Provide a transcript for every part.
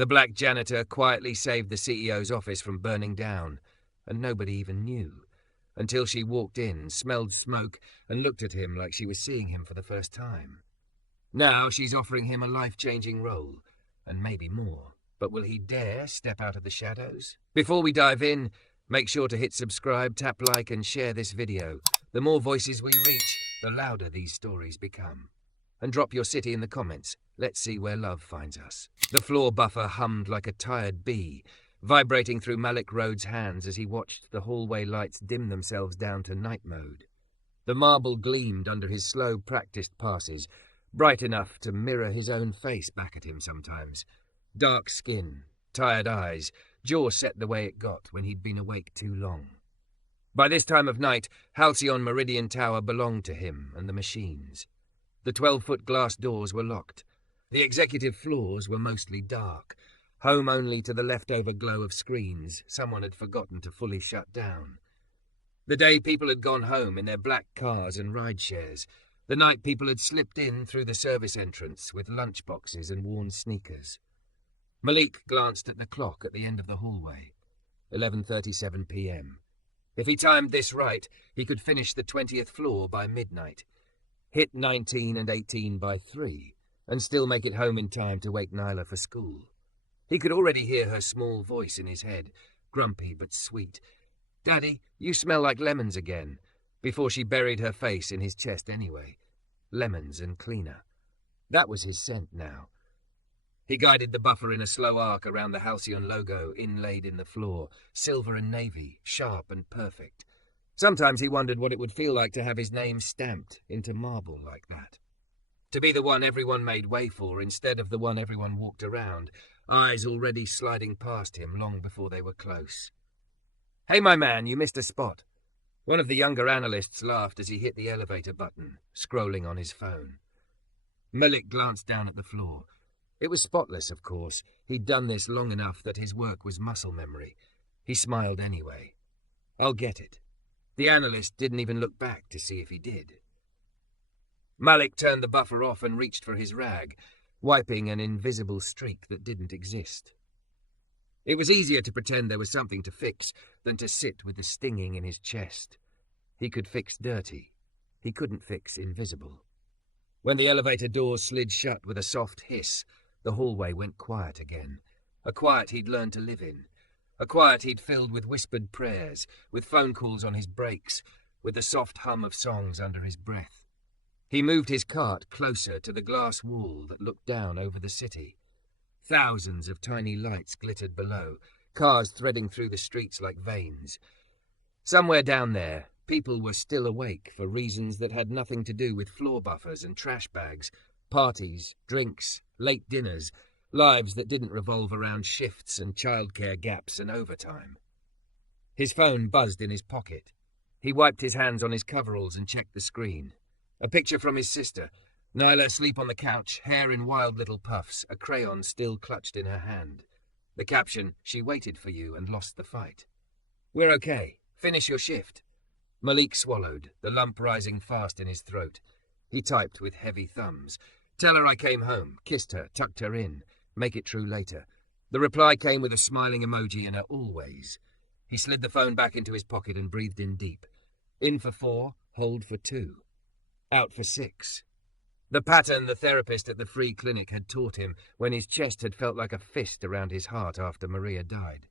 The black janitor quietly saved the CEO's office from burning down, and nobody even knew, until she walked in, smelled smoke, and looked at him like she was seeing him for the first time. Now she's offering him a life-changing role, and maybe more. But will he dare step out of the shadows? Before we dive in, make sure to hit subscribe, tap like, and share this video. The more voices we reach, the louder these stories become. And drop your city in the comments. Let's see where love finds us. The floor buffer hummed like a tired bee, vibrating through Malik Rhodes' hands as he watched the hallway lights dim themselves down to night mode. The marble gleamed under his slow, practiced passes, bright enough to mirror his own face back at him sometimes. Dark skin, tired eyes, jaw set the way it got when he'd been awake too long. By this time of night, Halcyon Meridian Tower belonged to him and the machines. The 12-foot glass doors were locked. The executive floors were mostly dark, home only to the leftover glow of screens someone had forgotten to fully shut down. The day people had gone home in their black cars and ride shares, the night people had slipped in through the service entrance with lunchboxes and worn sneakers. Malik glanced at the clock at the end of the hallway. 11:37 p.m. If he timed this right, he could finish the 20th floor by midnight, hit 19 and 18 by 3, and still make it home in time to wake Nyla for school. He could already hear her small voice in his head, grumpy but sweet. "Daddy, you smell like lemons again," before she buried her face in his chest anyway. Lemons and cleaner. That was his scent now. He guided the buffer in a slow arc around the Halcyon logo inlaid in the floor, silver and navy, sharp and perfect. Sometimes he wondered what it would feel like to have his name stamped into marble like that. To be the one everyone made way for instead of the one everyone walked around, eyes already sliding past him long before they were close. "Hey, my man, you missed a spot." One of the younger analysts laughed as he hit the elevator button, scrolling on his phone. Malik glanced down at the floor. It was spotless, of course. He'd done this long enough that his work was muscle memory. He smiled anyway. "I'll get it." The analyst didn't even look back to see if he did. Malik turned the buffer off and reached for his rag, wiping an invisible streak that didn't exist. It was easier to pretend there was something to fix than to sit with the stinging in his chest. He could fix dirty. He couldn't fix invisible. When the elevator doors slid shut with a soft hiss, the hallway went quiet again. A quiet he'd learned to live in. A quiet he'd filled with whispered prayers, with phone calls on his breaks, with the soft hum of songs under his breath. He moved his cart closer to the glass wall that looked down over the city. Thousands of tiny lights glittered below, cars threading through the streets like veins. Somewhere down there, people were still awake for reasons that had nothing to do with floor buffers and trash bags, parties, drinks, late dinners, lives that didn't revolve around shifts and childcare gaps and overtime. His phone buzzed in his pocket. He wiped his hands on his coveralls and checked the screen. A picture from his sister, Nyla asleep on the couch, hair in wild little puffs, a crayon still clutched in her hand. The caption, "She waited for you and lost the fight." "We're okay. Finish your shift." Malik swallowed, the lump rising fast in his throat. He typed with heavy thumbs. "Tell her I came home, kissed her, tucked her in. Make it true later." The reply came with a smiling emoji and a always. He slid the phone back into his pocket and breathed in deep. In for 4, hold for 2. Out for 6. The pattern the therapist at the free clinic had taught him when his chest had felt like a fist around his heart after Maria died.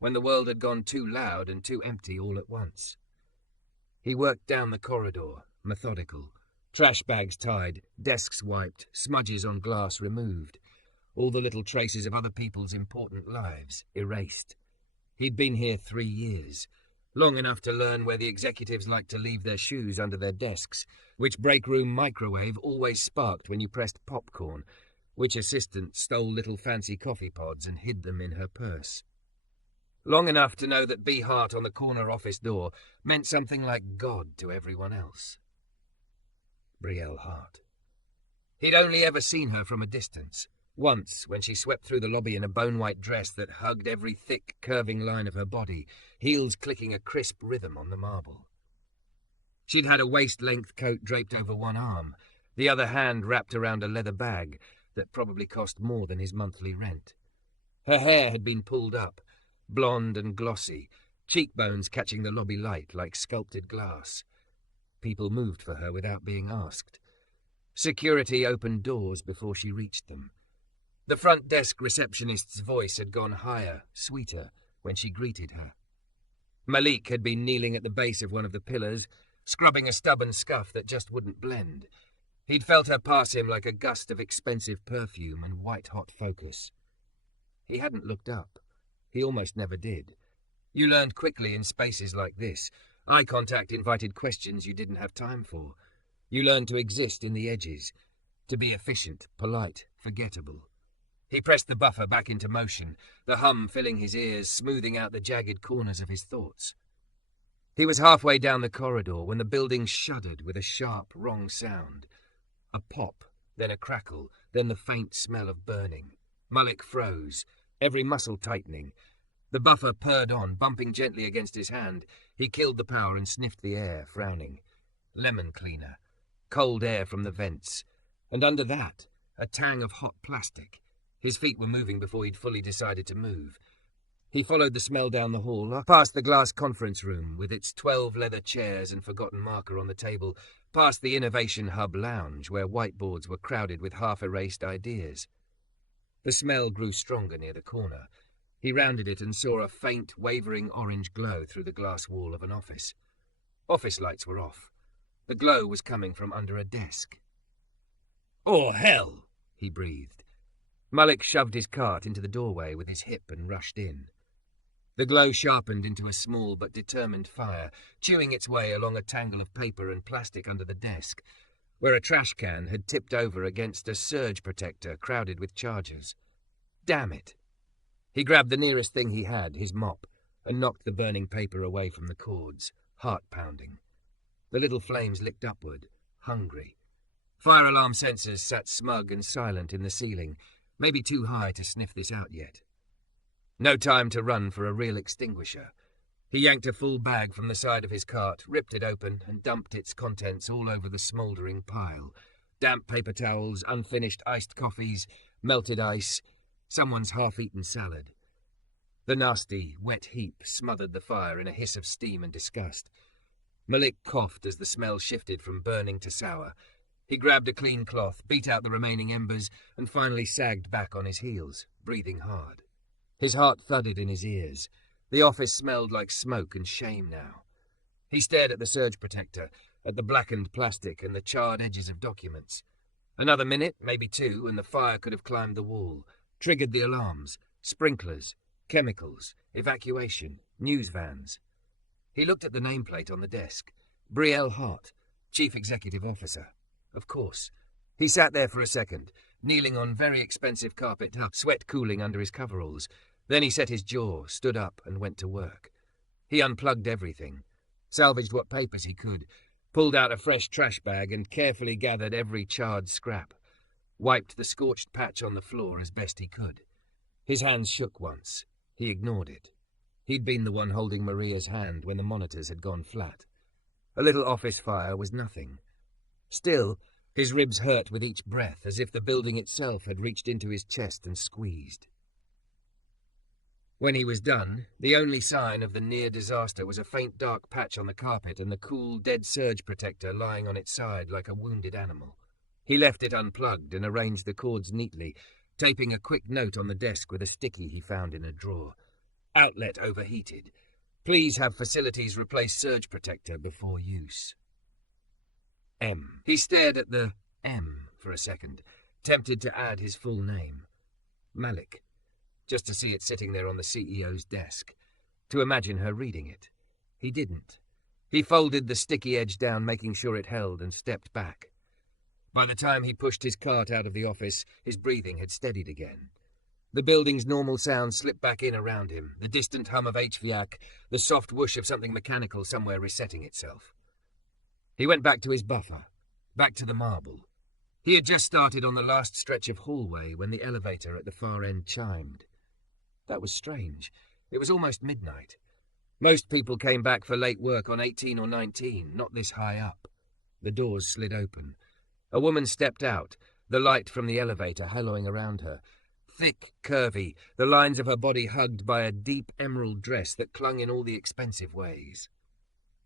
When the world had gone too loud and too empty all at once. He worked down the corridor, methodical. Trash bags tied, desks wiped, smudges on glass removed. All the little traces of other people's important lives erased. He'd been here 3 years. Long enough to learn where the executives liked to leave their shoes under their desks, which break room microwave always sparked when you pressed popcorn, which assistant stole little fancy coffee pods and hid them in her purse. Long enough to know that B. Hart on the corner office door meant something like God to everyone else. Brielle Hart. He'd only ever seen her from a distance. Once, when she swept through the lobby in a bone-white dress that hugged every thick, curving line of her body, heels clicking a crisp rhythm on the marble. She'd had a waist-length coat draped over one arm, the other hand wrapped around a leather bag that probably cost more than his monthly rent. Her hair had been pulled up, blonde and glossy, cheekbones catching the lobby light like sculpted glass. People moved for her without being asked. Security opened doors before she reached them. The front desk receptionist's voice had gone higher, sweeter, when she greeted her. Malik had been kneeling at the base of one of the pillars, scrubbing a stubborn scuff that just wouldn't blend. He'd felt her pass him like a gust of expensive perfume and white-hot focus. He hadn't looked up. He almost never did. You learned quickly in spaces like this. Eye contact invited questions you didn't have time for. You learned to exist in the edges, to be efficient, polite, forgettable. He pressed the buffer back into motion, the hum filling his ears, smoothing out the jagged corners of his thoughts. He was halfway down the corridor when the building shuddered with a sharp, wrong sound. A pop, then a crackle, then the faint smell of burning. Malik froze, every muscle tightening. The buffer purred on, bumping gently against his hand. He killed the power and sniffed the air, frowning. Lemon cleaner. Cold air from the vents. And under that, a tang of hot plastic. His feet were moving before he'd fully decided to move. He followed the smell down the hall, past the glass conference room with its 12 leather chairs and forgotten marker on the table, past the Innovation Hub lounge where whiteboards were crowded with half-erased ideas. The smell grew stronger near the corner. He rounded it and saw a faint, wavering orange glow through the glass wall of an office. Office lights were off. The glow was coming from under a desk. "Oh, hell!" he breathed. Malik shoved his cart into the doorway with his hip and rushed in. The glow sharpened into a small but determined fire, chewing its way along a tangle of paper and plastic under the desk, where a trash can had tipped over against a surge protector crowded with chargers. Damn it! He grabbed the nearest thing he had, his mop, and knocked the burning paper away from the cords, heart pounding. The little flames licked upward, hungry. Fire alarm sensors sat smug and silent in the ceiling, maybe too high to sniff this out yet. No time to run for a real extinguisher. He yanked a full bag from the side of his cart, ripped it open, and dumped its contents all over the smouldering pile. Damp paper towels, unfinished iced coffees, melted ice, someone's half-eaten salad. The nasty, wet heap smothered the fire in a hiss of steam and disgust. Malik coughed as the smell shifted from burning to sour. He grabbed a clean cloth, beat out the remaining embers, and finally sagged back on his heels, breathing hard. His heart thudded in his ears. The office smelled like smoke and shame now. He stared at the surge protector, at the blackened plastic and the charred edges of documents. Another minute, maybe two, and the fire could have climbed the wall, triggered the alarms, sprinklers, chemicals, evacuation, news vans. He looked at the nameplate on the desk. Brielle Hart, Chief Executive Officer. Of course. He sat there for a second, kneeling on very expensive carpet, sweat cooling under his coveralls. Then he set his jaw, stood up, and went to work. He unplugged everything, salvaged what papers he could, pulled out a fresh trash bag and carefully gathered every charred scrap, wiped the scorched patch on the floor as best he could. His hands shook once. He ignored it. He'd been the one holding Maria's hand when the monitors had gone flat. A little office fire was nothing. Still, his ribs hurt with each breath, as if the building itself had reached into his chest and squeezed. When he was done, the only sign of the near disaster was a faint dark patch on the carpet and the cool, dead surge protector lying on its side like a wounded animal. He left it unplugged and arranged the cords neatly, taping a quick note on the desk with a sticky he found in a drawer. Outlet overheated. Please have facilities replace surge protector before use. M. He stared at the M for a second, tempted to add his full name. Malik. Just to see it sitting there on the CEO's desk. To imagine her reading it. He didn't. He folded the sticky edge down, making sure it held, and stepped back. By the time he pushed his cart out of the office, his breathing had steadied again. The building's normal sound slipped back in around him, the distant hum of HVAC, the soft whoosh of something mechanical somewhere resetting itself. He went back to his buffer, back to the marble. He had just started on the last stretch of hallway when the elevator at the far end chimed. That was strange. It was almost midnight. Most people came back for late work on 18 or 19, not this high up. The doors slid open. A woman stepped out, the light from the elevator haloing around her. Thick, curvy, the lines of her body hugged by a deep emerald dress that clung in all the expensive ways.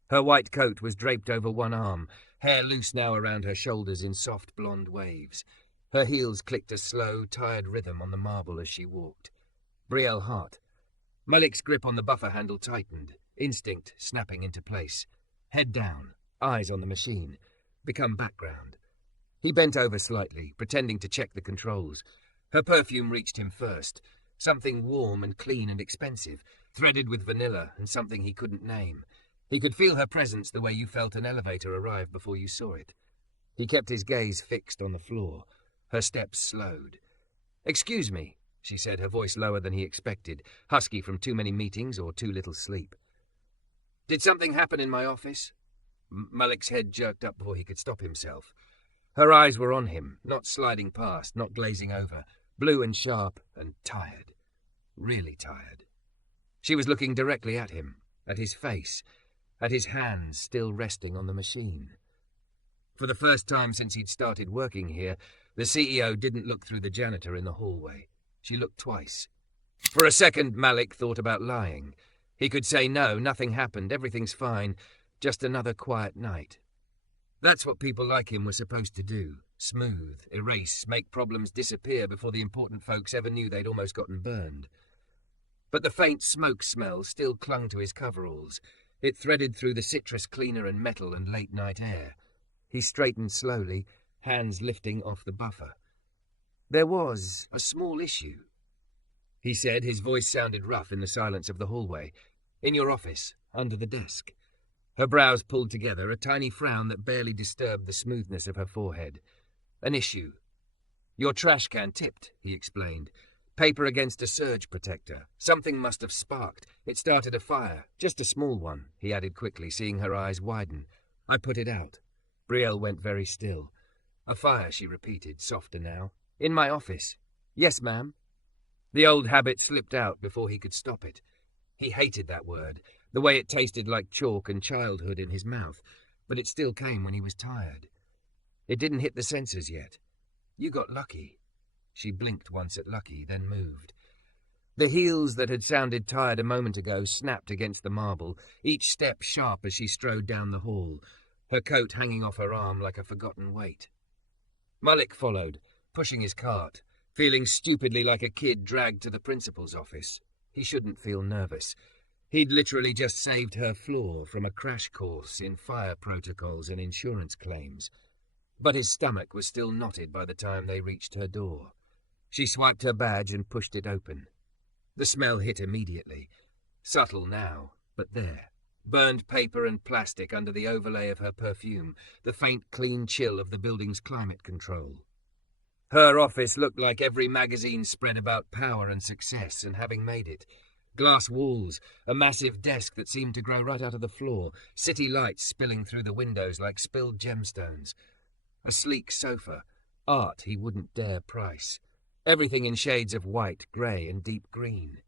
Her white coat was draped over one arm, hair loose now around her shoulders in soft blonde waves. Her heels clicked a slow, tired rhythm on the marble as she walked. Brielle hot. Malik's grip on the buffer handle tightened, instinct snapping into place. Head down, eyes on the machine, become background. He bent over slightly, pretending to check the controls. Her perfume reached him first, something warm and clean and expensive, threaded with vanilla and something he couldn't name. He could feel her presence the way you felt an elevator arrive before you saw it. He kept his gaze fixed on the floor. Her steps slowed. "Excuse me," she said, her voice lower than he expected, husky from too many meetings or too little sleep. "Did something happen in my office?" Malik's head jerked up before he could stop himself. Her eyes were on him, not sliding past, not glazing over, blue and sharp and tired. Really tired. She was looking directly at him, at his face, at his hands still resting on the machine. For the first time since he'd started working here, the CEO didn't look through the janitor in the hallway. She looked twice. For a second, Malik thought about lying. He could say no, nothing happened, everything's fine, just another quiet night. That's what people like him were supposed to do. Smooth, erase, make problems disappear before the important folks ever knew they'd almost gotten burned. But the faint smoke smell still clung to his coveralls. It threaded through the citrus cleaner and metal and late-night air. He straightened slowly, hands lifting off the buffer. "There was a small issue," he said. His voice sounded rough in the silence of the hallway. "In your office, under the desk." Her brows pulled together, a tiny frown that barely disturbed the smoothness of her forehead. "An issue. Your trash can tipped," he explained. "Paper against a surge protector. Something must have sparked. It started a fire. Just a small one," he added quickly, seeing her eyes widen. "I put it out." Brielle went very still. "A fire," she repeated, softer now. "In my office." "Yes, ma'am." The old habit slipped out before he could stop it. He hated that word, the way it tasted like chalk and childhood in his mouth, but it still came when he was tired. It didn't hit the sensors yet. "You got lucky." She blinked once at Lucky, then moved. The heels that had sounded tired a moment ago snapped against the marble, each step sharp as she strode down the hall, her coat hanging off her arm like a forgotten weight. Malik followed, pushing his cart, feeling stupidly like a kid dragged to the principal's office. He shouldn't feel nervous. He'd literally just saved her floor from a crash course in fire protocols and insurance claims. But his stomach was still knotted by the time they reached her door. She swiped her badge and pushed it open. The smell hit immediately. Subtle now, but there. Burned paper and plastic under the overlay of her perfume, the faint, clean chill of the building's climate control. Her office looked like every magazine spread about power and success and having made it. Glass walls, a massive desk that seemed to grow right out of the floor, city lights spilling through the windows like spilled gemstones. A sleek sofa, art he wouldn't dare price. Everything in shades of white, grey, and deep green.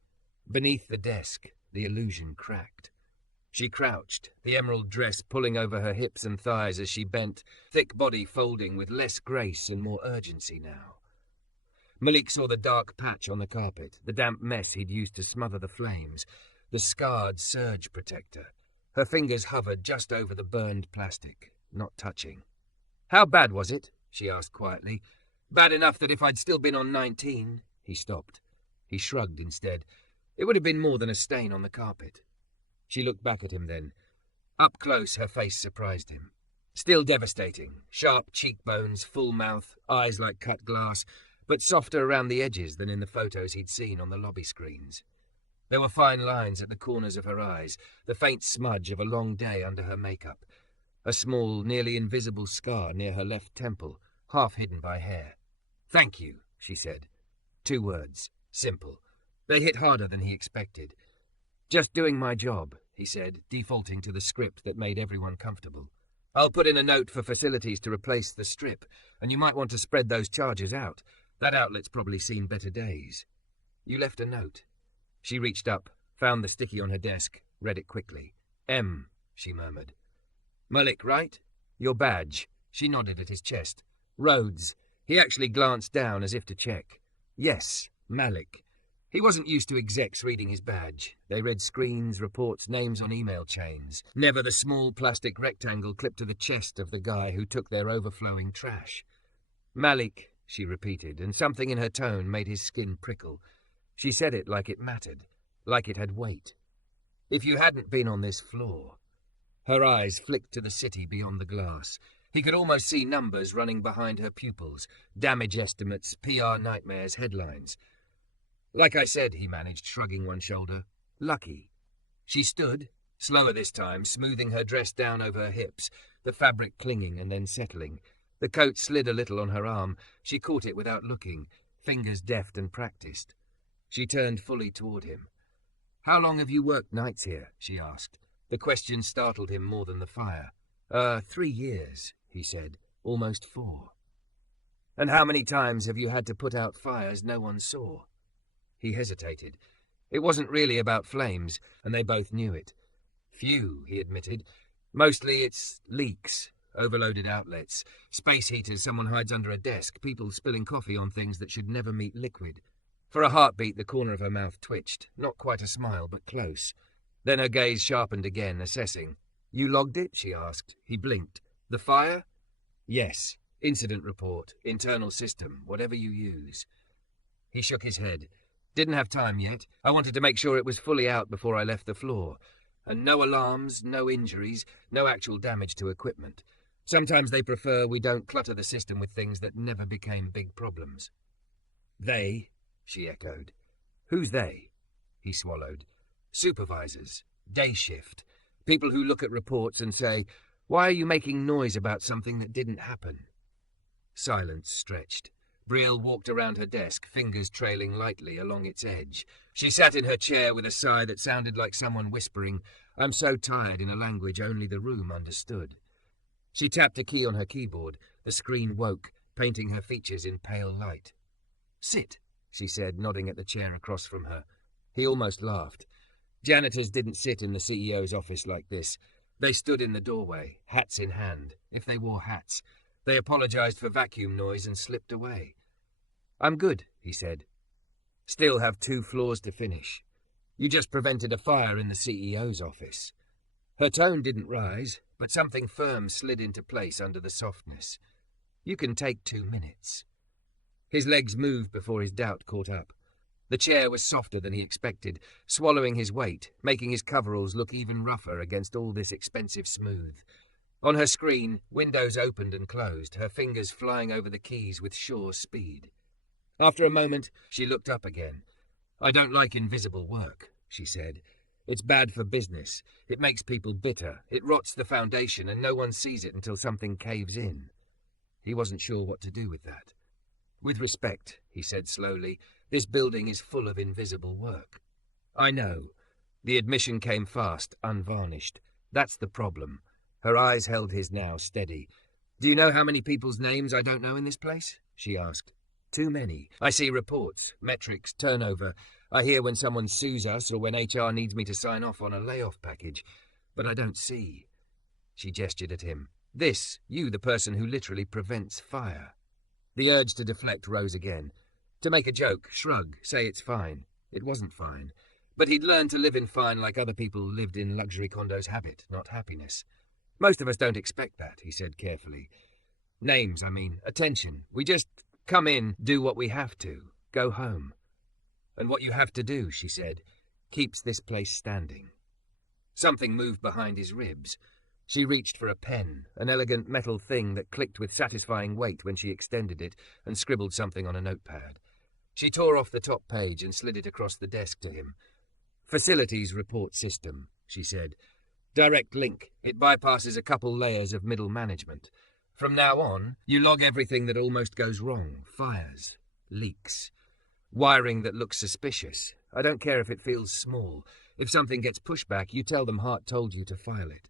Beneath the desk, the illusion cracked. She crouched, the emerald dress pulling over her hips and thighs as she bent, thick body folding with less grace and more urgency now. Malik saw the dark patch on the carpet, the damp mess he'd used to smother the flames, the scarred surge protector. Her fingers hovered just over the burned plastic, not touching. "How bad was it?" she asked quietly. "Bad enough that if I'd still been on 19... He stopped. He shrugged instead. It would have been more than a stain on the carpet. She looked back at him then. Up close, her face surprised him. Still devastating. Sharp cheekbones, full mouth, eyes like cut glass, but softer around the edges than in the photos he'd seen on the lobby screens. There were fine lines at the corners of her eyes, the faint smudge of a long day under her makeup. A small, nearly invisible scar near her left temple, half hidden by hair. "Thank you," she said. 2 words. Simple. They hit harder than he expected. "Just doing my job," he said, defaulting to the script that made everyone comfortable. "I'll put in a note for facilities to replace the strip, and you might want to spread those charges out. That outlet's probably seen better days." "You left a note." She reached up, found the sticky on her desk, read it quickly. "M," she murmured. "Malik, right? Your badge." She nodded at his chest. "Rhodes." He actually glanced down as if to check. "Yes." Malik. He wasn't used to execs reading his badge. They read screens, reports, names on email chains. Never the small plastic rectangle clipped to the chest of the guy who took their overflowing trash. Malik, she repeated, and something in her tone made his skin prickle. She said it like it mattered, like it had weight. If you hadn't been on this floor. Her eyes flicked to the city beyond the glass. He could almost see numbers running behind her pupils, damage estimates, PR nightmares, headlines. Like I said, he managed, shrugging one shoulder. Lucky. She stood, slower this time, smoothing her dress down over her hips, the fabric clinging and then settling. The coat slid a little on her arm. She caught it without looking, fingers deft and practiced. She turned fully toward him. How long have you worked nights here? She asked. The question startled him more than the fire. 3 years, he said, almost 4. And how many times have you had to put out fires no one saw? He hesitated. It wasn't really about flames, and they both knew it. Few, he admitted. Mostly it's leaks, overloaded outlets, space heaters someone hides under a desk, people spilling coffee on things that should never meet liquid. For a heartbeat, the corner of her mouth twitched. Not quite a smile, but close. Then her gaze sharpened again, assessing. You logged it? She asked. He blinked. The fire? Yes. Incident report, internal system, whatever you use. He shook his head. Didn't have time yet. I wanted to make sure it was fully out before I left the floor. And no alarms, no injuries, no actual damage to equipment. Sometimes they prefer we don't clutter the system with things that never became big problems. They, she echoed. Who's they? He swallowed. Supervisors. Day shift. People who look at reports and say, why are you making noise about something that didn't happen? Silence stretched. Brielle walked around her desk, fingers trailing lightly along its edge. She sat in her chair with a sigh that sounded like someone whispering, I'm so tired, in a language only the room understood. She tapped a key on her keyboard. The screen woke, painting her features in pale light. Sit, she said, nodding at the chair across from her. He almost laughed. Janitors didn't sit in the CEO's office like this. They stood in the doorway, hats in hand, if they wore hats. They apologized for vacuum noise and slipped away. I'm good, he said. Still have 2 floors to finish. You just prevented a fire in the CEO's office. Her tone didn't rise, but something firm slid into place under the softness. You can take 2 minutes. His legs moved before his doubt caught up. The chair was softer than he expected, swallowing his weight, making his coveralls look even rougher against all this expensive smooth. On her screen, windows opened and closed, her fingers flying over the keys with sure speed. After a moment, she looked up again. I don't like invisible work, she said. It's bad for business. It makes people bitter. It rots the foundation, and no one sees it until something caves in. He wasn't sure what to do with that. With respect, he said slowly, this building is full of invisible work. I know. The admission came fast, unvarnished. That's the problem. Her eyes held his now, steady. Do you know how many people's names I don't know in this place? She asked. Too many. I see reports, metrics, turnover. I hear when someone sues us or when HR needs me to sign off on a layoff package. But I don't see. She gestured at him. This, you, the person who literally prevents fire. The urge to deflect rose again. To make a joke, shrug, say it's fine. It wasn't fine. But he'd learned to live in fine like other people lived in luxury condos habit, not happiness. Most of us don't expect that, he said carefully. Names, I mean, attention. We just come in, do what we have to, go home. And what you have to do, she said, keeps this place standing. Something moved behind his ribs. She reached for a pen, an elegant metal thing that clicked with satisfying weight when she extended it, and scribbled something on a notepad. She tore off the top page and slid it across the desk to him. Facilities report system, she said. Direct link. It bypasses a couple layers of middle management. From now on, you log everything that almost goes wrong. Fires, leaks, wiring that looks suspicious. I don't care if it feels small. If something gets pushback, you tell them Hart told you to file it.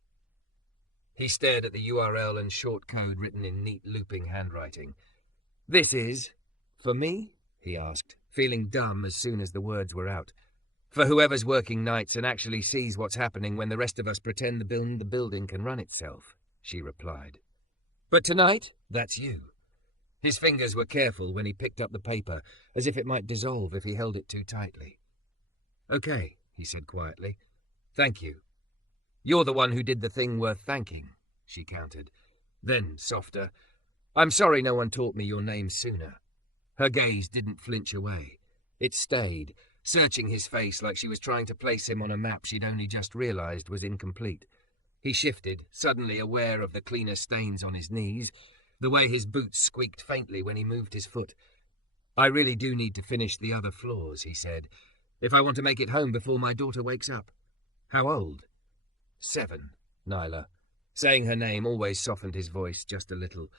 He stared at the URL and short code written in neat looping handwriting. This is, for me? He asked, feeling dumb as soon as the words were out. For whoever's working nights and actually sees what's happening when the rest of us pretend the building can run itself, she replied. But tonight, that's you. His fingers were careful when he picked up the paper, as if it might dissolve if he held it too tightly. "Okay," he said quietly. "Thank you." "You're the one who did the thing worth thanking," she countered. Then, softer, "I'm sorry no one taught me your name sooner." Her gaze didn't flinch away. It stayed, searching his face like she was trying to place him on a map she'd only just realized was incomplete. He shifted, suddenly aware of the cleaner stains on his knees, the way his boots squeaked faintly when he moved his foot. "I really do need to finish the other floors," he said, "if I want to make it home before my daughter wakes up." "How old?" 7, Nyla. Saying her name always softened his voice just a little.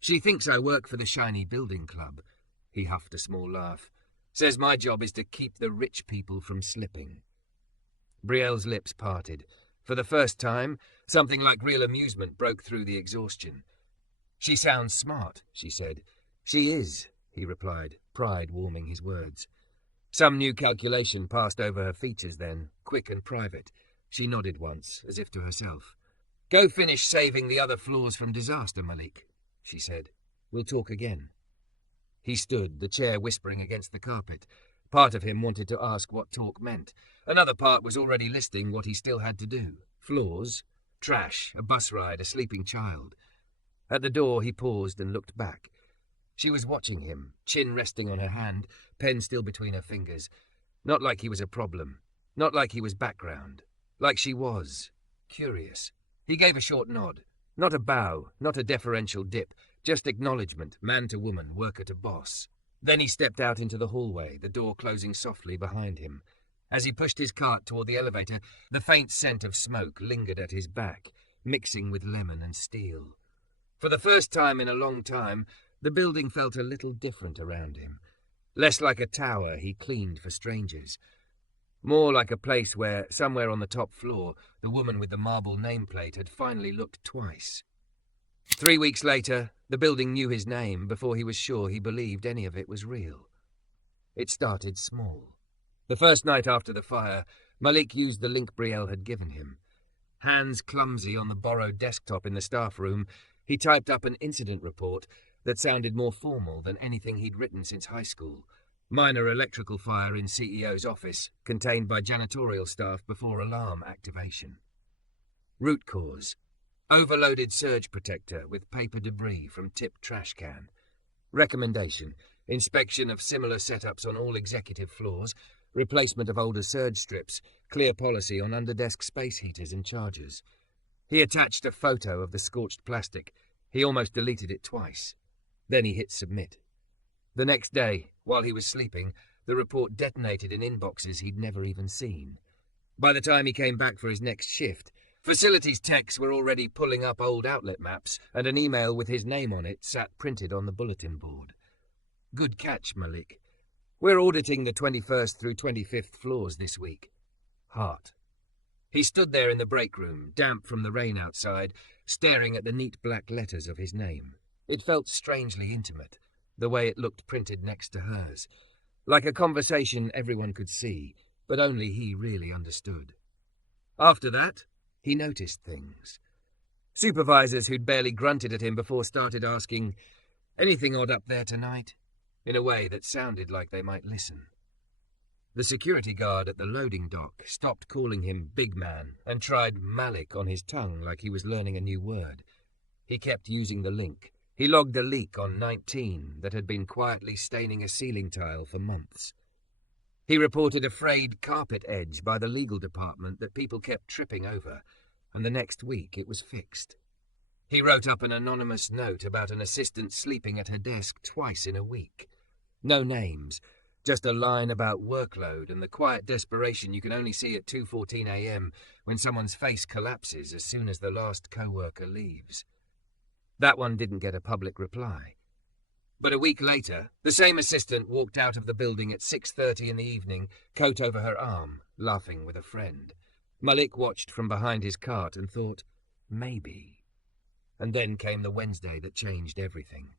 "She thinks I work for the shiny building club." He huffed a small laugh. "Says my job is to keep the rich people from slipping." Brielle's lips parted. For the first time, something like real amusement broke through the exhaustion. "She sounds smart," she said. "She is," he replied, pride warming his words. Some new calculation passed over her features then, quick and private. She nodded once, as if to herself. "Go finish saving the other floors from disaster, Malik," she said. "We'll talk again." He stood, the chair whispering against the carpet. Part of him wanted to ask what talk meant. Another part was already listing what he still had to do. Floors, trash, a bus ride, a sleeping child. At the door he paused and looked back. She was watching him, chin resting on her hand, pen still between her fingers. Not like he was a problem. Not like he was background. Like she was. Curious. He gave a short nod. Not a bow, not a deferential dip. Just acknowledgement, man to woman, worker to boss. Then he stepped out into the hallway, the door closing softly behind him. As he pushed his cart toward the elevator, the faint scent of smoke lingered at his back, mixing with lemon and steel. For the first time in a long time, the building felt a little different around him. Less like a tower he cleaned for strangers. More like a place where, somewhere on the top floor, the woman with the marble nameplate had finally looked twice. 3 weeks later, the building knew his name before he was sure he believed any of it was real. It started small. The first night after the fire, Malik used the link Brielle had given him. Hands clumsy on the borrowed desktop in the staff room, he typed up an incident report that sounded more formal than anything he'd written since high school. Minor electrical fire in CEO's office, contained by janitorial staff before alarm activation. Root cause. Overloaded surge protector with paper debris from tipped trash can. Recommendation. Inspection of similar setups on all executive floors. Replacement of older surge strips. Clear policy on underdesk space heaters and chargers. He attached a photo of the scorched plastic. He almost deleted it twice. Then he hit submit. The next day, while he was sleeping, the report detonated in inboxes he'd never even seen. By the time he came back for his next shift, facilities techs were already pulling up old outlet maps, and an email with his name on it sat printed on the bulletin board. "Good catch, Malik. We're auditing the 21st through 25th floors this week. Heart." He stood there in the break room, damp from the rain outside, staring at the neat black letters of his name. It felt strangely intimate, the way it looked printed next to hers. Like a conversation everyone could see, but only he really understood. After that, he noticed things. Supervisors who'd barely grunted at him before started asking, "Anything odd up there tonight?" in a way that sounded like they might listen. The security guard at the loading dock stopped calling him big man and tried Malik on his tongue like he was learning a new word. He kept using the link. He logged a leak on 19 that had been quietly staining a ceiling tile for months. He reported a frayed carpet edge by the legal department that people kept tripping over, and the next week it was fixed. He wrote up an anonymous note about an assistant sleeping at her desk twice in a week. No names, just a line about workload and the quiet desperation you can only see at 2:14 a.m. when someone's face collapses as soon as the last co-worker leaves. That one didn't get a public reply. But a week later, the same assistant walked out of the building at 6:30 in the evening, coat over her arm, laughing with a friend. Malik watched from behind his cart and thought, maybe. And then came the Wednesday that changed everything.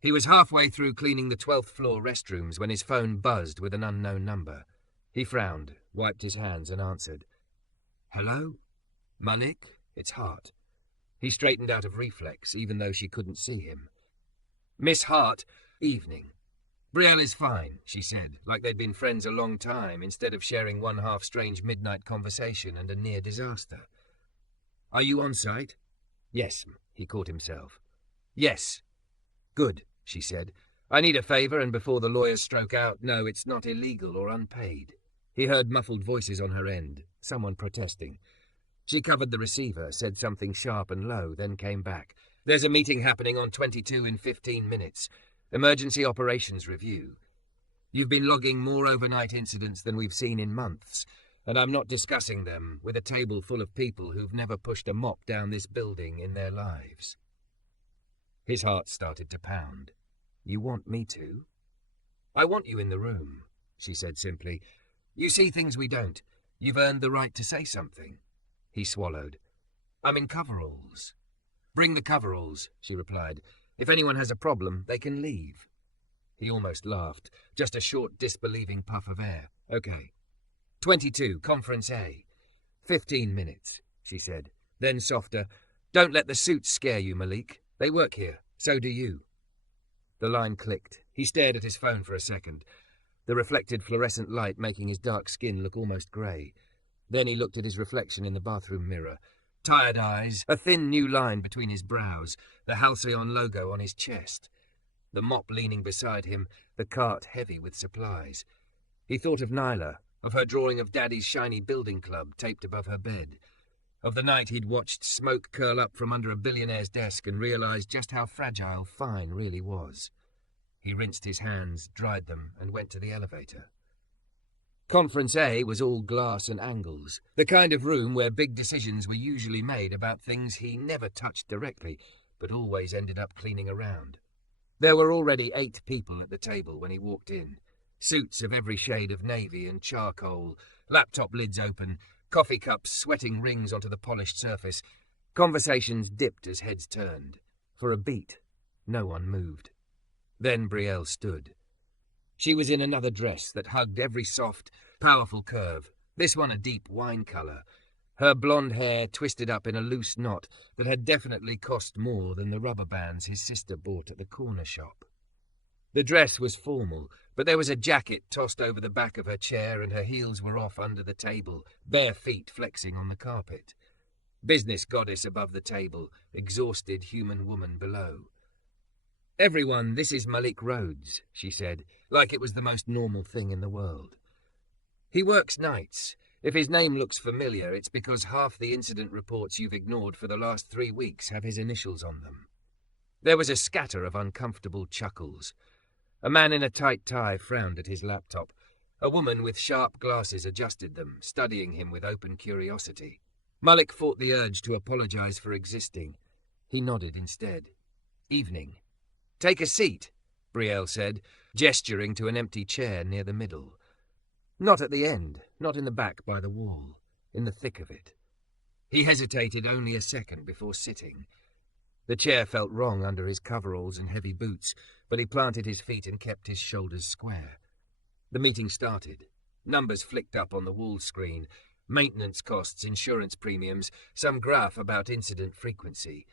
He was halfway through cleaning the 12th floor restrooms when his phone buzzed with an unknown number. He frowned, wiped his hands and answered. "Hello? Malik? It's Hart." He straightened out of reflex, even though she couldn't see him. Miss Hart, evening. Brielle is fine, she said, like they'd been friends a long time, instead of sharing one half-strange midnight conversation and a near disaster. Are you on site? Yes, he caught himself. Yes. Good, she said. I need a favour, and before the lawyers stroke out, no, it's not illegal or unpaid. He heard muffled voices on her end, someone protesting. She covered the receiver, said something sharp and low, then came back. There's a meeting happening on 22 in 15 minutes. Emergency operations review. You've been logging more overnight incidents than we've seen in months, and I'm not discussing them with a table full of people who've never pushed a mop down this building in their lives. His heart started to pound. You want me to? I want you in the room, she said simply. You see things we don't. You've earned the right to say something. He swallowed. I'm in coveralls. Bring the coveralls, she replied. If anyone has a problem, they can leave. He almost laughed, just a short, disbelieving puff of air. Okay. 22, Conference A. 15 minutes, she said. Then softer. Don't let the suits scare you, Malik. They work here. So do you. The line clicked. He stared at his phone for a second, the reflected fluorescent light making his dark skin look almost grey. Then he looked at his reflection in the bathroom mirror. Tired eyes, a thin new line between his brows, the Halcyon logo on his chest. The mop leaning beside him, the cart heavy with supplies. He thought of Nyla, of her drawing of Daddy's shiny building club taped above her bed, of the night he'd watched smoke curl up from under a billionaire's desk and realised just how fragile Fine really was. He rinsed his hands, dried them, and went to the elevator. Conference A was all glass and angles, the kind of room where big decisions were usually made about things he never touched directly, but always ended up cleaning around. There were already 8 people at the table when he walked in, suits of every shade of navy and charcoal, laptop lids open, coffee cups sweating rings onto the polished surface. Conversations dipped as heads turned. For a beat, no one moved. Then Brielle stood. She was in another dress that hugged every soft, powerful curve, this one a deep wine colour, her blonde hair twisted up in a loose knot that had definitely cost more than the rubber bands his sister bought at the corner shop. The dress was formal, but there was a jacket tossed over the back of her chair and her heels were off under the table, bare feet flexing on the carpet. Business goddess above the table, exhausted human woman below. Everyone, this is Malik Rhodes, she said, like it was the most normal thing in the world. He works nights. If his name looks familiar, it's because half the incident reports you've ignored for the last 3 weeks have his initials on them. There was a scatter of uncomfortable chuckles. A man in a tight tie frowned at his laptop. A woman with sharp glasses adjusted them, studying him with open curiosity. Malik fought the urge to apologize for existing. He nodded instead. Evening. Take a seat, Brielle said, gesturing to an empty chair near the middle. Not at the end, not in the back by the wall, in the thick of it. He hesitated only a second before sitting. The chair felt wrong under his coveralls and heavy boots, but he planted his feet and kept his shoulders square. The meeting started. Numbers flicked up on the wall screen. Maintenance costs, insurance premiums, some graph about incident frequency.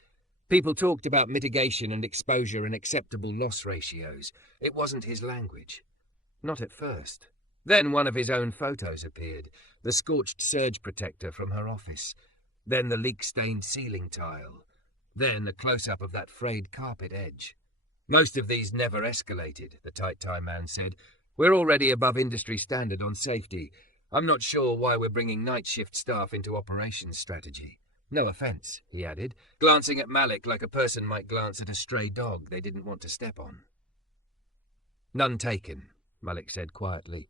People talked about mitigation and exposure and acceptable loss ratios. It wasn't his language. Not at first. Then one of his own photos appeared, the scorched surge protector from her office. Then the leak-stained ceiling tile. Then a close-up of that frayed carpet edge. Most of these never escalated, the tight-tie man said. We're already above industry standard on safety. I'm not sure why we're bringing night shift staff into operations strategy. No offence, he added, glancing at Malik like a person might glance at a stray dog they didn't want to step on. None taken, Malik said quietly.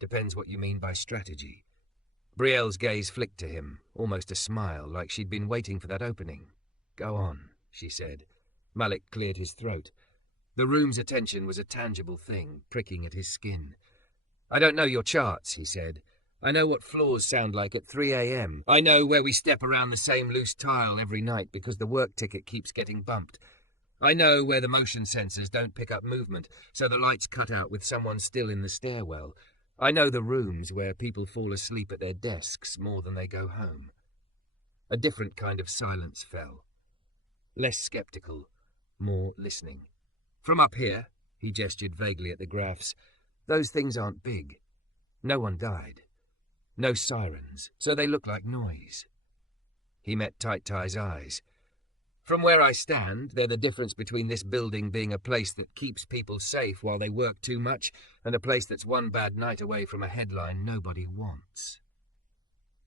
Depends what you mean by strategy. Brielle's gaze flicked to him, almost a smile, like she'd been waiting for that opening. Go on, she said. Malik cleared his throat. The room's attention was a tangible thing, pricking at his skin. I don't know your charts, he said. I know what floors sound like at 3 a.m. I know where we step around the same loose tile every night because the work ticket keeps getting bumped. I know where the motion sensors don't pick up movement, so the lights cut out with someone still in the stairwell. I know the rooms where people fall asleep at their desks more than they go home. A different kind of silence fell. Less skeptical, more listening. From up here, he gestured vaguely at the graphs, those things aren't big. No one died. No sirens, so they look like noise. He met Tight-Tie's eyes. From where I stand, they're the difference between this building being a place that keeps people safe while they work too much and a place that's one bad night away from a headline nobody wants.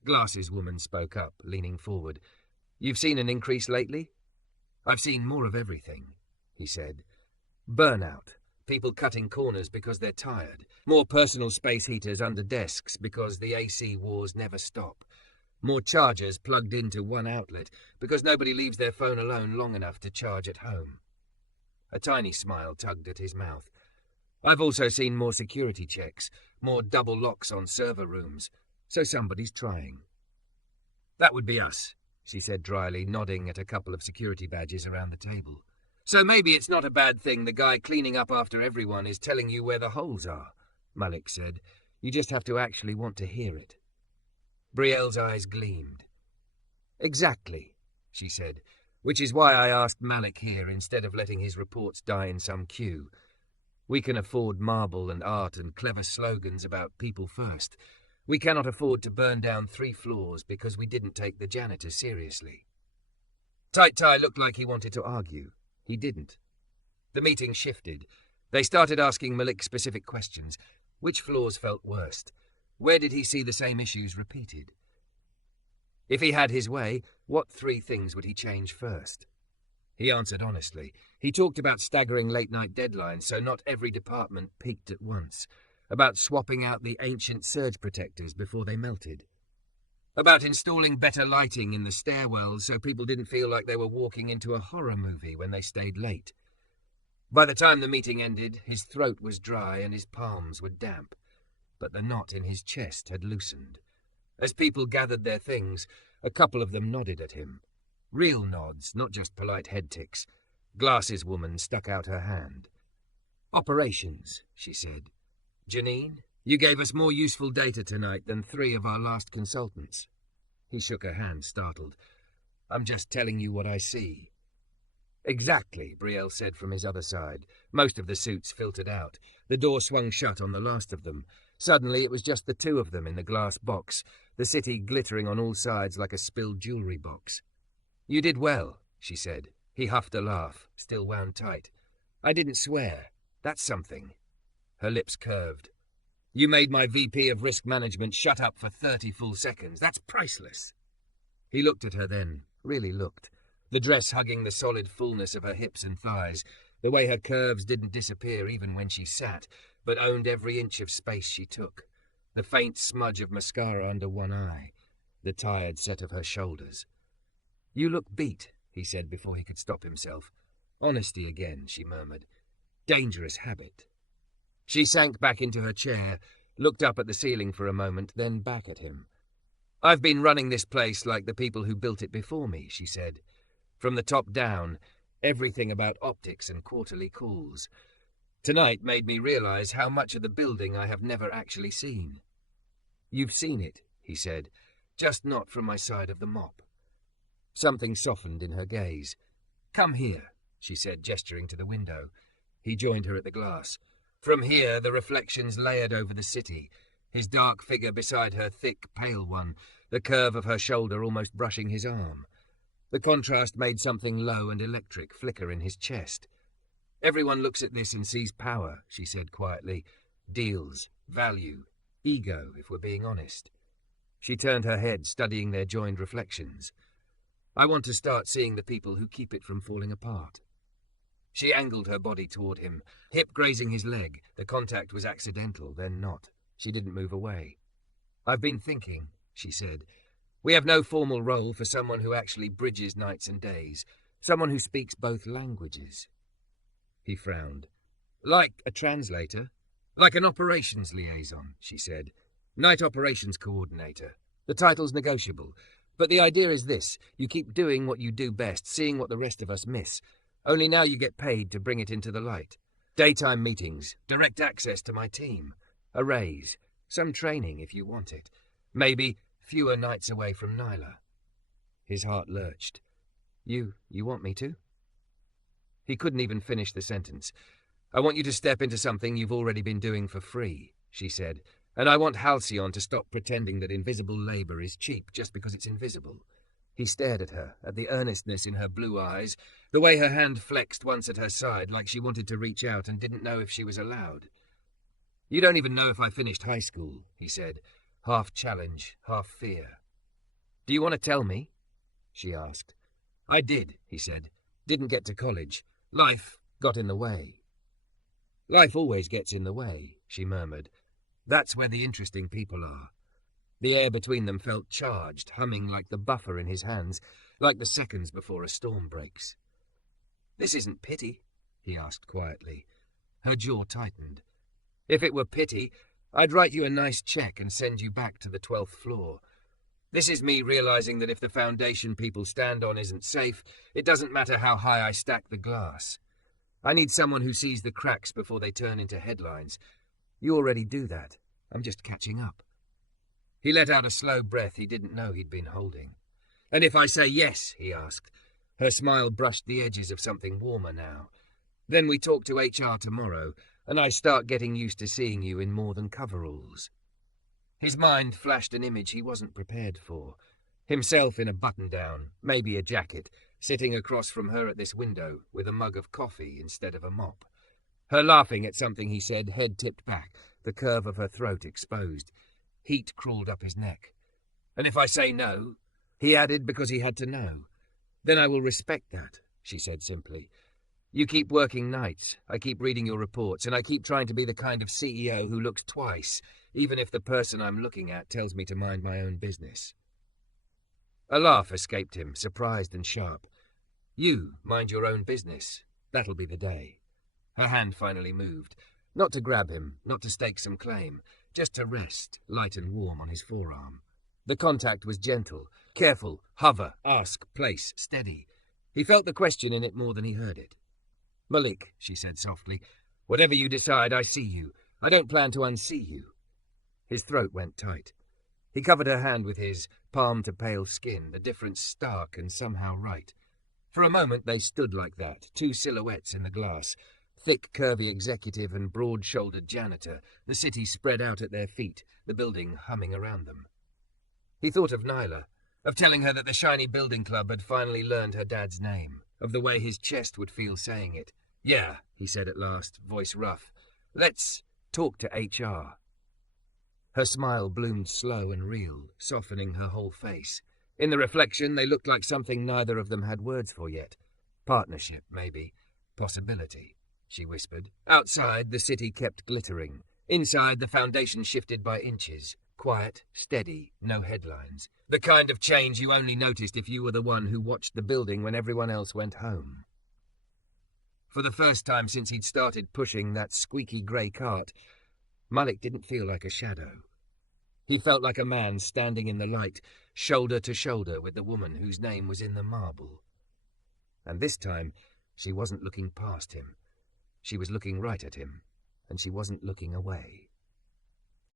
Glasses woman spoke up, leaning forward. You've seen an increase lately? I've seen more of everything, he said. Burnout. People cutting corners because they're tired. More personal space heaters under desks because the AC wars never stop. More chargers plugged into one outlet because nobody leaves their phone alone long enough to charge at home. A tiny smile tugged at his mouth. I've also seen more security checks, more double locks on server rooms, so somebody's trying. That would be us, she said dryly, nodding at a couple of security badges around the table. So maybe it's not a bad thing the guy cleaning up after everyone is telling you where the holes are, Malik said. You just have to actually want to hear it. Brielle's eyes gleamed. Exactly, she said, which is why I asked Malik here instead of letting his reports die in some queue. We can afford marble and art and clever slogans about people first. We cannot afford to burn down 3 floors because we didn't take the janitor seriously. Tight-Tie looked like he wanted to argue. He didn't. The meeting shifted. They started asking Malik specific questions. Which floors felt worst? Where did he see the same issues repeated? If he had his way, what 3 things would he change first? He answered honestly. He talked about staggering late-night deadlines so not every department peaked at once, about swapping out the ancient surge protectors before they melted, about installing better lighting in the stairwells so people didn't feel like they were walking into a horror movie when they stayed late. By the time the meeting ended, his throat was dry and his palms were damp, but the knot in his chest had loosened. As people gathered their things, a couple of them nodded at him. Real nods, not just polite head ticks. Glasses woman stuck out her hand. Operations, she said. Janine, you gave us more useful data tonight than 3 of our last consultants. He shook her hand, startled. I'm just telling you what I see. Exactly, Brielle said from his other side. Most of the suits filtered out. The door swung shut on the last of them. Suddenly it was just the 2 of them in the glass box, the city glittering on all sides like a spilled jewelry box. You did well, she said. He huffed a laugh, still wound tight. I didn't swear. That's something. Her lips curved. You made my VP of Risk Management shut up for 30 full seconds. That's priceless. He looked at her then, really looked. The dress hugging the solid fullness of her hips and thighs, the way her curves didn't disappear even when she sat, but owned every inch of space she took. The faint smudge of mascara under one eye, the tired set of her shoulders. You look beat, he said before he could stop himself. Honesty again, she murmured. Dangerous habit. She sank back into her chair, looked up at the ceiling for a moment, then back at him. I've been running this place like the people who built it before me, she said. From the top down, everything about optics and quarterly calls. Tonight made me realize how much of the building I have never actually seen. You've seen it, he said, just not from my side of the mop. Something softened in her gaze. Come here, she said, gesturing to the window. He joined her at the glass. From here, the reflections layered over the city, his dark figure beside her thick, pale one, the curve of her shoulder almost brushing his arm. The contrast made something low and electric flicker in his chest. Everyone looks at this and sees power, she said quietly. Deals, value, ego, if we're being honest. She turned her head, studying their joined reflections. I want to start seeing the people who keep it from falling apart. She angled her body toward him, hip grazing his leg. The contact was accidental, then not. She didn't move away. I've been thinking, she said. We have no formal role for someone who actually bridges nights and days, someone who speaks both languages. He frowned. Like a translator? Like an operations liaison, she said. Night operations coordinator. The title's negotiable. But the idea is this. You keep doing what you do best, seeing what the rest of us miss. Only now you get paid to bring it into the light. Daytime meetings, direct access to my team, a raise, some training if you want it. Maybe fewer nights away from Nyla. His heart lurched. You want me to? He couldn't even finish the sentence. "I want you to step into something you've already been doing for free," she said, "and I want Halcyon to stop pretending that invisible labor is cheap just because it's invisible." He stared at her, at the earnestness in her blue eyes, the way her hand flexed once at her side like she wanted to reach out and didn't know if she was allowed. "You don't even know if I finished high school," he said, half challenge, half fear. "Do you want to tell me?" she asked. "I did," he said. "Didn't get to college. Life got in the way." "Life always gets in the way," she murmured. "That's where the interesting people are." The air between them felt charged, humming like the buffer in his hands, like the seconds before a storm breaks. "This isn't pity?" he asked quietly. Her jaw tightened. "If it were pity, I'd write you a nice check and send you back to the 12th floor. This is me realizing that if the foundation people stand on isn't safe, it doesn't matter how high I stack the glass. I need someone who sees the cracks before they turn into headlines. You already do that. I'm just catching up." He let out a slow breath he didn't know he'd been holding. "And if I say yes?" he asked. Her smile brushed the edges of something warmer now. "Then we talk to HR tomorrow, and I start getting used to seeing you in more than coveralls." His mind flashed an image he wasn't prepared for. Himself in a button-down, maybe a jacket, sitting across from her at this window with a mug of coffee instead of a mop. Her laughing at something he said, head tipped back, the curve of her throat exposed. Heat crawled up his neck. "And if I say no?" he added because he had to know. "Then I will respect that," she said simply. "You keep working nights, I keep reading your reports, and I keep trying to be the kind of CEO who looks twice, even if the person I'm looking at tells me to mind my own business." A laugh escaped him, surprised and sharp. "You mind your own business. That'll be the day." Her hand finally moved. Not to grab him, not to stake some claim, just to rest, light and warm on his forearm. The contact was gentle, careful, hover, ask, place, steady. He felt the question in it more than he heard it. "Malik," she said softly, "whatever you decide, I see you. I don't plan to unsee you." His throat went tight. He covered her hand with his, palm to pale skin, the difference stark and somehow right. For a moment they stood like that, two silhouettes in the glass, thick, curvy executive and broad-shouldered janitor, the city spread out at their feet, the building humming around them. He thought of Nyla, of telling her that the shiny building club had finally learned her dad's name, of the way his chest would feel saying it. "Yeah," he said at last, voice rough. "Let's talk to HR." Her smile bloomed slow and real, softening her whole face. In the reflection, they looked like something neither of them had words for yet. Partnership, maybe. Possibility, she whispered. Outside, the city kept glittering. Inside, the foundation shifted by inches. Quiet, steady, no headlines. The kind of change you only noticed if you were the one who watched the building when everyone else went home. For the first time since he'd started pushing that squeaky grey cart, Malik didn't feel like a shadow. He felt like a man standing in the light, shoulder to shoulder with the woman whose name was in the marble. And this time, she wasn't looking past him. She was looking right at him, and she wasn't looking away.